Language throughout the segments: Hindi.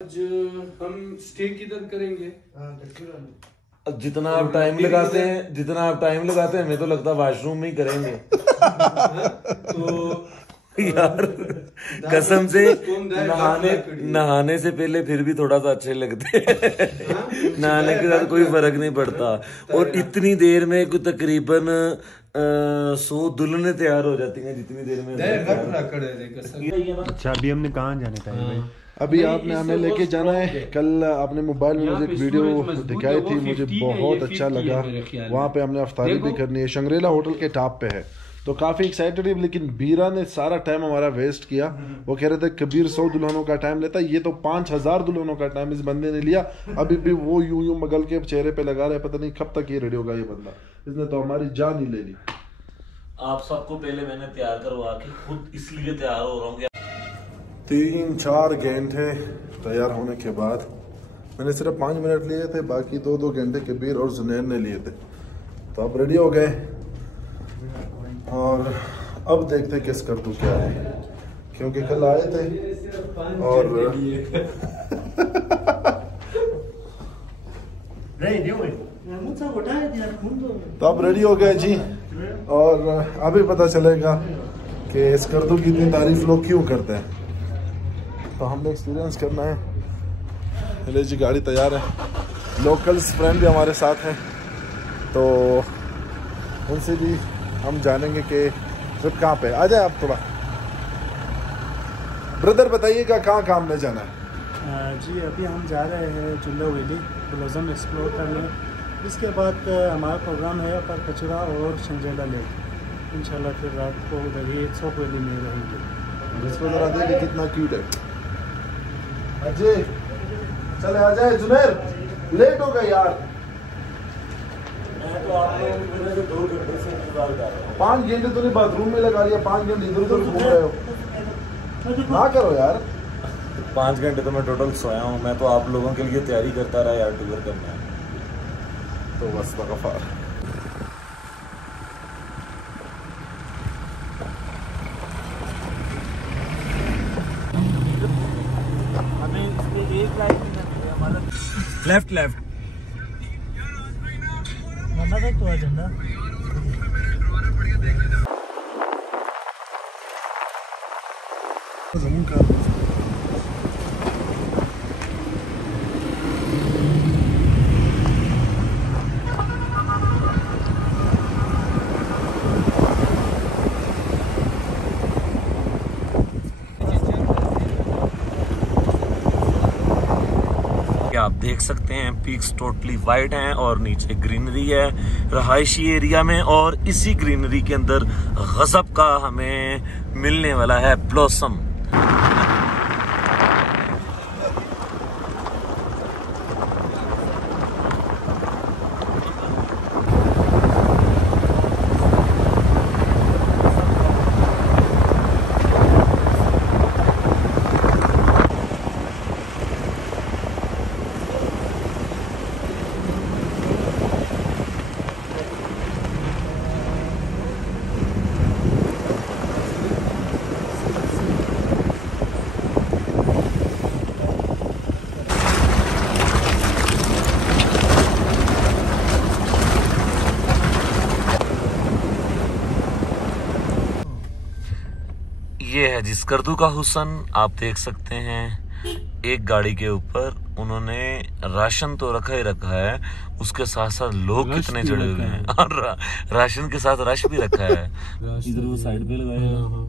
आज हम स्टे किधर करेंगे? जितना आप टाइम लगाते हैं हमें तो लगता है वॉशरूम में ही करेंगे। तो यार कसम से नहाने से पहले फिर भी थोड़ा सा अच्छे लगते हैं। नहाने के साथ कोई फर्क नहीं पड़ता। और इतनी देर में कोई तकरीबन 100 दुल्हनें तैयार हो जाती हैं जितनी देर में। अच्छा अभी हमने कहाँ जाने का है? अभी आपने हमें लेके जाना है। कल आपने मोबाइल में मुझे एक वीडियो दिखाई थी, मुझे बहुत अच्छा लगा। वहाँ पे हमने अफ्तारी भी करनी है, शंग्रीला होटल के टॉप पे है, तो काफ़ी एक्साइटेड है। लेकिन बीरा ने सारा टाइम हमारा वेस्ट किया। वो कह रहे थे कबीर 100 दुल्हनों का टाइम लेता है, ये तो 5000 दुल्हनों का टाइम इस बंदे ने लिया। अभी भी वो यूं मगल के चेहरे पे लगा रहे, पता नहीं कब तक ये रेडी होगा ये बंदा। इसने तो हमारी जान ही ले ली। आप सबको पहले मैंने तैयार करवा के खुद इसलिए तैयार हो रहा हूँ। 3-4 घंटे तैयार होने के बाद मैंने सिर्फ 5 मिनट लिए थे, बाकी 2-2 घंटे कबीर और जुनैर ने लिए थे। तो अब रेडी हो गए और अब देखते किस कर तू क्या है, क्योंकि कल आए थे और तो अब रेडी हो गए जी। और अभी पता चलेगा कि इस करतू की इतनी तारीफ लोग क्यों करते हैं। तो हमने एक्सपीरियंस करना है। ले जी गाड़ी तैयार है, लोकल्स फ्रेंड भी हमारे साथ हैं, तो उनसे भी हम जानेंगे कि ट्रिप कहाँ पे। आ जाए आप थोड़ा ब्रदर, बताइएगा कहाँ कहाँ में जाना है? जी अभी हम जा रहे हैं चुल्लो वैली ब्लॉसम एक्सप्लोर करने। इसके बाद हमारा प्रोग्राम है पर कचरा और शंजेला लेक। इंशाल्लाह फिर रात को उधर ही सोक वैली में रहेंगे। इसको जरा देखिए कितना क्यूट है। अजय चले आ जाए। जुनैर लेट हो गए यार। मैं तो आप लोगों को 2 घंटे से इंतजार कर रहा हूँ। 5 घंटे तो नहीं बाथरूम में लगा लिया, 5 घंटे इधर उधर घूम रहे हो। ना करो यार। 5 घंटे तो मैं टोटल सोया हूँ। मैं तो आप लोगों के लिए तैयारी करता रहा यार, टूर करना है तो बस वक़फ़ा। लेफ्ट लेफ्ट तो एजेंडा आप देख सकते हैं पीक्स टोटली वाइट हैं और नीचे ग्रीनरी है रहायशी एरिया में। और इसी ग्रीनरी के अंदर गजब का हमें मिलने वाला है ब्लॉसम। ये है जिस करदू का हुसन। आप देख सकते हैं एक गाड़ी के ऊपर उन्होंने राशन तो रखा ही रखा है, उसके साथ साथ लोग कितने चढ़े हुए हैं और राशन के साथ रश भी रखा है। इधर वो साइड पे लगाया।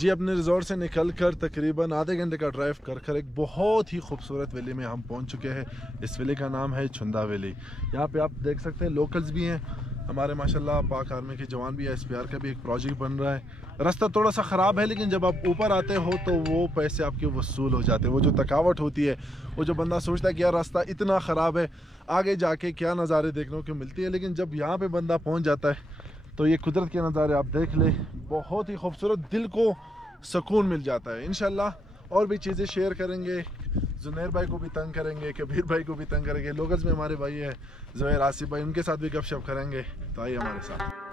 जी अपने रिजॉर्ट से निकल कर तकरीबन आधे घंटे का ड्राइव कर एक बहुत ही खूबसूरत वैली में हम पहुंच चुके हैं। इस वैली का नाम है छुंदा वैली। यहाँ पे आप देख सकते हैं लोकल्स भी हैं हमारे, माशाल्लाह पाक आर्मी के जवान भी है। SPR का भी एक प्रोजेक्ट बन रहा है। रास्ता थोड़ा सा ख़राब है, लेकिन जब आप ऊपर आते हो तो वो पैसे आपके वसूल हो जाते हैं। वो जो थकावट होती है, वो जो बंदा सोचता है कि यार रास्ता इतना ख़राब है, आगे जाके क्या नज़ारे देखने को मिलती है, लेकिन जब यहाँ पे बंदा पहुँच जाता है तो ये कुदरत के नज़ारे आप देख ले, बहुत ही खूबसूरत, दिल को सुकून मिल जाता है। इंशाल्लाह और भी चीज़ें शेयर करेंगे, जुनैर भाई को भी तंग करेंगे, कबीर भाई को भी तंग करेंगे, लोकल्स में हमारे भाई है ज़ुहैर आसिफ भाई, उनके साथ भी गपशप करेंगे। तो आइए हमारे साथ।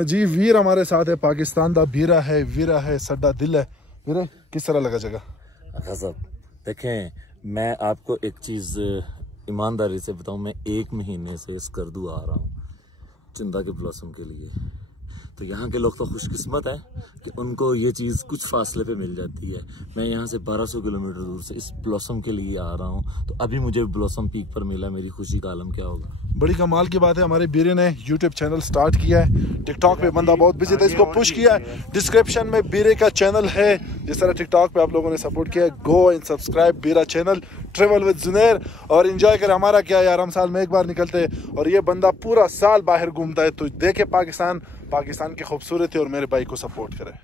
जी वीर हमारे साथ है, पाकिस्तान दा वीरा है साडा दिल है। वीरे किस तरह लगा जगह? गजब। देखें मैं आपको एक चीज़ ईमानदारी से बताऊं, मैं 1 महीने से स्कर्दू आ रहा हूँ चुंदा के ब्लॉसम के लिए। तो यहाँ के लोग तो खुशकिस्मत है कि उनको ये चीज़ कुछ फासले पे मिल जाती है। मैं यहाँ से 1200 किलोमीटर दूर से इस ब्लॉसम के लिए आ रहा हूँ, तो अभी मुझे ब्लॉसम पीक पर मिला, मेरी खुशी का आलम क्या होगा। बड़ी कमाल की बात है, हमारे बीरे ने YouTube चैनल स्टार्ट किया है। टिकटॉक पे बंदा बहुत बिजी था, इसको पुश किया है। डिस्क्रिप्शन में बीरे का चैनल है, जिस तरह टिकटॉक पे आप लोगों ने सपोर्ट किया है, गो एंड सब्सक्राइब बीरा चैनल, ट्रेवल विद जुनैर और एंजॉय करें। हमारा क्या यार, हम साल में एक बार निकलते हैं और ये बंदा पूरा साल बाहर घूमता है। तो देखे पाकिस्तान की खूबसूरती और मेरे भाई को सपोर्ट करे।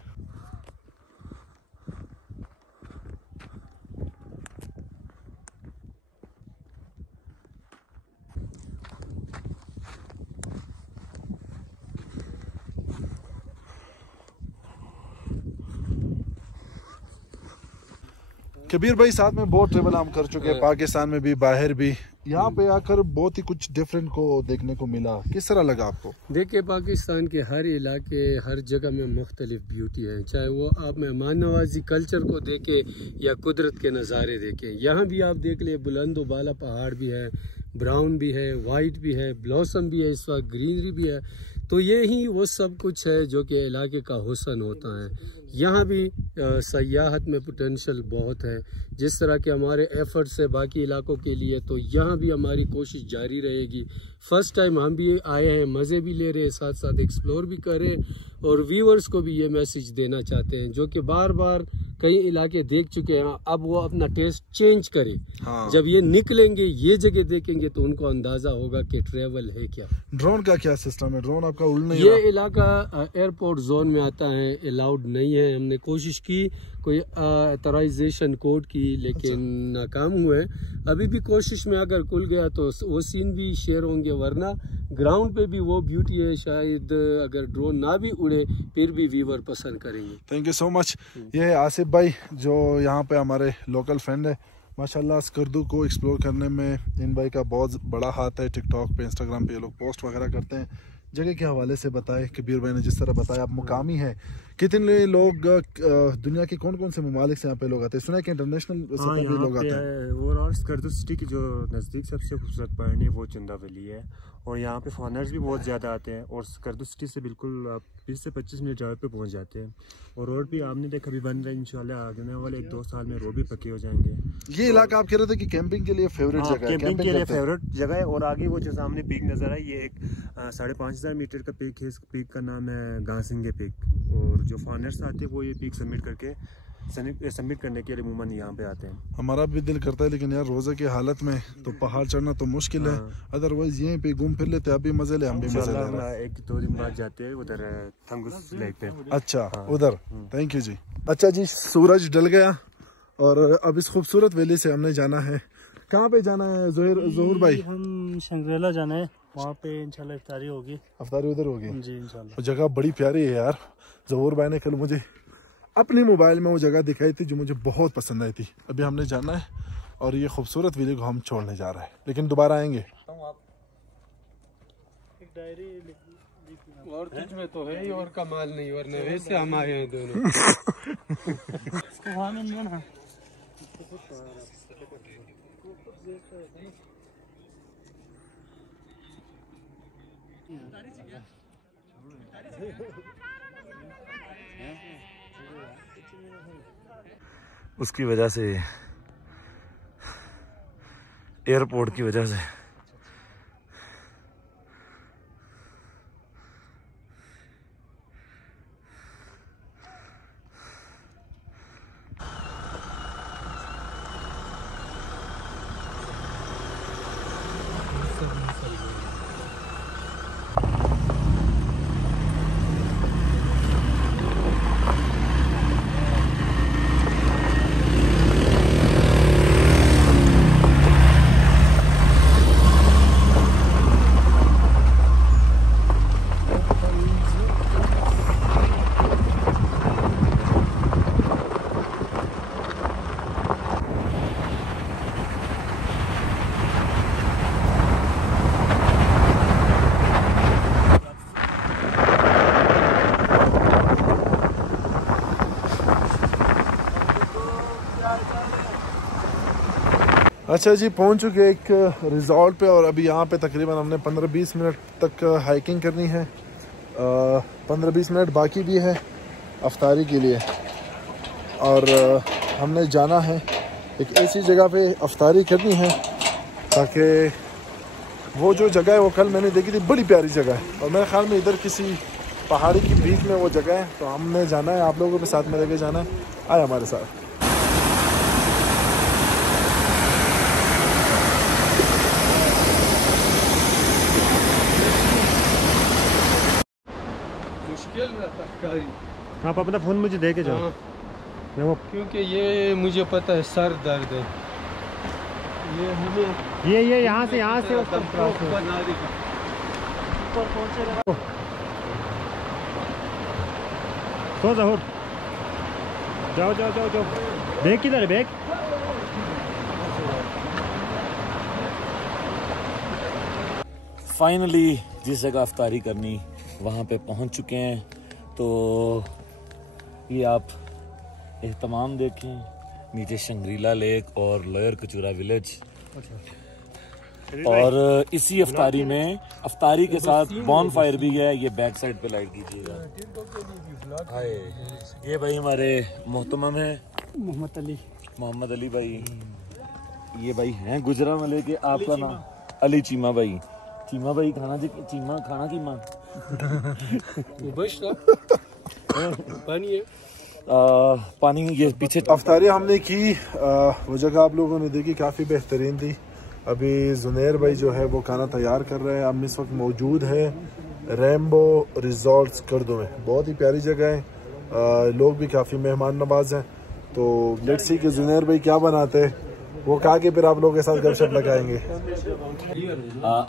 कबीर भाई साथ में बहुत ट्रेवल हम कर चुके हैं, पाकिस्तान में भी बाहर भी। यहाँ पे आकर बहुत ही कुछ डिफरेंट को देखने को मिला। किस तरह लगा आपको? देखिए पाकिस्तान के हर इलाके हर जगह में मुख्तलिफ ब्यूटी है, चाहे वो आप मेहमान नवाजी कल्चर को देखें या कुदरत के नज़ारे देखें। यहाँ भी आप देख ले बुलंद बाला पहाड़ भी है, ब्राउन भी है, वाइट भी है, ब्लॉसम भी है, इस वक्त ग्रीनरी भी है। तो ये ही वो सब कुछ है जो कि इलाके का हुस्न होता है। यहाँ भी सयाहत में पोटेंशियल बहुत है, जिस तरह के हमारे एफर्ट्स है बाकी इलाकों के लिए, तो यहाँ भी हमारी कोशिश जारी रहेगी। फर्स्ट टाइम हम भी आए हैं, मज़े भी ले रहे हैं, साथ साथ एक्सप्लोर भी कर रहे हैं और व्यूअर्स को भी ये मैसेज देना चाहते हैं जो कि बार बार कई इलाके देख चुके हैं, अब वो अपना टेस्ट चेंज करे। हाँ। जब ये निकलेंगे, ये जगह देखेंगे तो उनको अंदाजा होगा कि ट्रेवल है क्या। ड्रोन का क्या सिस्टम है? ड्रोन आपका उड़ नहीं ये रहा? इलाका एयरपोर्ट जोन में आता है, अलाउड नहीं है। हमने कोशिश की कोई ऑथराइजेशन कोड की, लेकिन नाकाम हुए। अभी भी कोशिश में अगर खुल गया तो वो सीन भी शेयर होंगे, वरना ग्राउंड पे भी वो ब्यूटी है। शायद अगर ड्रोन ना भी उड़े फिर भी व्यूवर पसंद करेंगे। Thank you so much. ये है आसिफ भाई जो यहाँ पे हमारे लोकल फ्रेंड है। माशाल्लाह स्कर्दू को एक्सप्लोर करने में इन भाई का बहुत बड़ा हाथ है। टिकटॉक पे, इंस्टाग्राम पे ये लोग पोस्ट वगैरह करते हैं। जगह के हवाले से बताए, कबीर भाई ने जिस तरह बताया, आप मुकामी है। कितने लोग दुनिया के कौन कौन से ममालिक से यहाँ पे लोग आते हैं? सुना है कि इंटरनेशनल सतह पे लोग आते हैं। ओवरऑल स्कर्दू सिटी की जो नज़दीक सबसे खूबसूरत पॉइंट है वो चंदा वैली है, और यहाँ पे फॉरनर्स भी बहुत ज़्यादा आते हैं। और स्कर्दू सिटी से बिल्कुल आप 20 से 25 मिनट ड्राइव पे पहुँच जाते हैं। और रोड भी आपने देखा अभी बन रहा है, इंशाल्लाह आने वाले 1-2 साल में रोड भी पक्के हो जाएंगे। ये इलाका आप कह रहे थे कि कैंपिंग के लिए फेवरेट जगह है? कैंपिंग के लिए फेवरेट जगह है। और आगे वो जो सामने पीक नज़र है, ये एक 5,500 मीटर का पीक है। इस पीक का नाम है गांसिंगे पीक। और जो फॉरनर्स आते हैं वो ये पीक सबमिट करने के लिए अमूमन यहाँ पे आते हैं। हमारा भी दिल करता है, लेकिन यार रोज़ा की हालत में तो पहाड़ चढ़ना तो मुश्किल है। अदरवाइज यहीं पे घूम फिर लेते, आप भी मजे ले, हम भी मजे ले रहे हैं। 1-2 दिन बाद जाते हैं उधर थंगुस लेक पे। अच्छा, उधर। थैंक यू जी। अच्छा जी, सूरज ढल गया और अब इस खूबसूरत वैली से हमने जाना है। कहाँ पे जाना है ज़ोहर भाई? हम शंग्रेला जाना है, वहाँ पे इंशाल्लाह इफ्तारी होगी। अफ्तारी उधर होगी जी इंशाल्लाह। जगह बड़ी प्यारी है यार। ज़ोहर भाई ने कल मुझे अपने मोबाइल में वो जगह दिखाई थी जो मुझे बहुत पसंद आई थी। अभी हमने जाना है और ये खूबसूरत वैली को हम छोड़ने जा रहे हैं, लेकिन दोबारा आएंगे। एक डायरी और कुछ में तो है ही, और कमाल नहीं, वरना वैसे हमारे यहाँ दोनों। उसकी वजह से, एयरपोर्ट की वजह से अच्छा जी, पहुंच चुके एक रिजॉर्ट पे और अभी यहाँ पे तकरीबन हमने 15-20 मिनट तक हाइकिंग करनी है। 15-20 मिनट बाकी भी है अफ्तारी के लिए। और हमने जाना है एक ऐसी जगह पे अफ्तारी करनी है ताकि वो जो जगह है वो कल मैंने देखी थी, बड़ी प्यारी जगह है। और मेरे ख्याल में इधर किसी पहाड़ी के बीच में वो जगह है, तो हमने जाना है, आप लोगों के साथ में लेके जाना है। आए हमारे साथ। आप अपना फोन मुझे दे के जाओ। हाँ। मैं वो क्योंकि ये मुझे पता है सर दर्द है, ये हमें ये यहाँ से ऊपर बना देगा। तो ज़हूर जाओ जाओ जाओ जाओ। बैग किधर है? बैग फाइनली जिस जगह अफ्तारी करनी वहाँ पे पहुँच चुके हैं। तो ये आप एहतमाम देखें, नीचे शंग्रीला लेक और लोअर कचूरा विलेज। और इसी अफ्तारी में अफ्तारी के साथ बॉन फायर भी है। ये बैक साइड पे लाइट कीजिएगा। हाय, ये भाई हमारे मोहतरम है मोहम्मद अली भाई। ये भाई हैं गुजरांवाले के। आपका नाम? अली चीमा भाई। चीमा भाई खाना कीमा बस पानी है। पानी ये पीछे अफ्तारी हमने की, वो जगह आप लोगों ने देखी काफ़ी बेहतरीन थी। अभी जुनैर भाई जो है वो खाना तैयार कर रहे हैं। हम इस वक्त मौजूद हैं रेनबो रिजॉर्ट्स कर्दो में। बहुत ही प्यारी जगह है, लोग भी काफ़ी मेहमान नवाज हैं। तो लेट्स सी कि जुनैर भाई क्या बनाते हैं, वो खा के फिर आप लोगों के साथ गपशप लगाएंगे।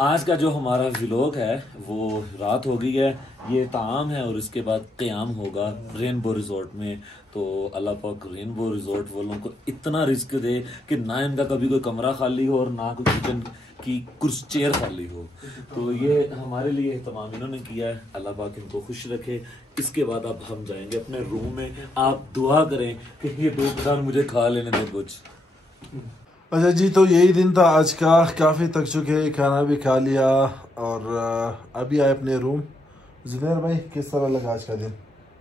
आज का जो हमारा व्लॉग है वो रात हो गई है, ये ताम है और इसके बाद क़याम होगा रेनबो रिजॉर्ट में। तो अल्लाह पाक रेनबो रिजॉर्ट वालों को इतना रिस्क दे कि ना इनका कभी कोई कमरा खाली हो और ना कोई किचन की कुर्सी चेयर खाली हो। तो ये हमारे लिए एहतमाम इन्होंने किया है, अल्लाह पाक इनको खुश रखे। इसके बाद अब हम जाएंगे अपने रूम में। आप दुआ करें कि ये दो प्रधान मुझे खा लेने दें कुछ। अच्छा जी, तो यही दिन था आज का। काफ़ी थक चुके, खाना भी खा लिया और अभी आए अपने रूम। जुनैर भाई किस तरह लगा आज का दिन?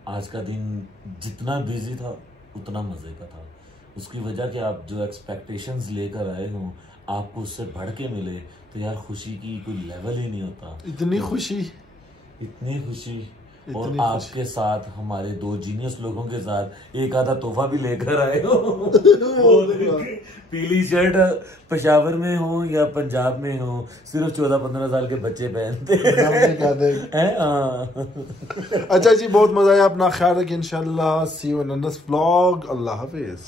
आज का दिन जितना बिजी था उतना मज़े का था। उसकी वजह कि आप जो एक्सपेक्टेशंस लेकर आए हों आपको उससे बढ़ के मिले तो यार खुशी की कोई लेवल ही नहीं होता। इतनी खुशी और आपके साथ हमारे दो जीनियस लोगों के साथ एक आधा तोहफा भी लेकर आए हो। पीली शर्ट पेशावर में हो या पंजाब में हो, सिर्फ 14-15 साल के बच्चे पहनते हैं। अच्छा जी, बहुत मजा आया। अपना ख्याल रखिए। इंशाल्लाह see you in next vlog. अल्लाह हाफिज।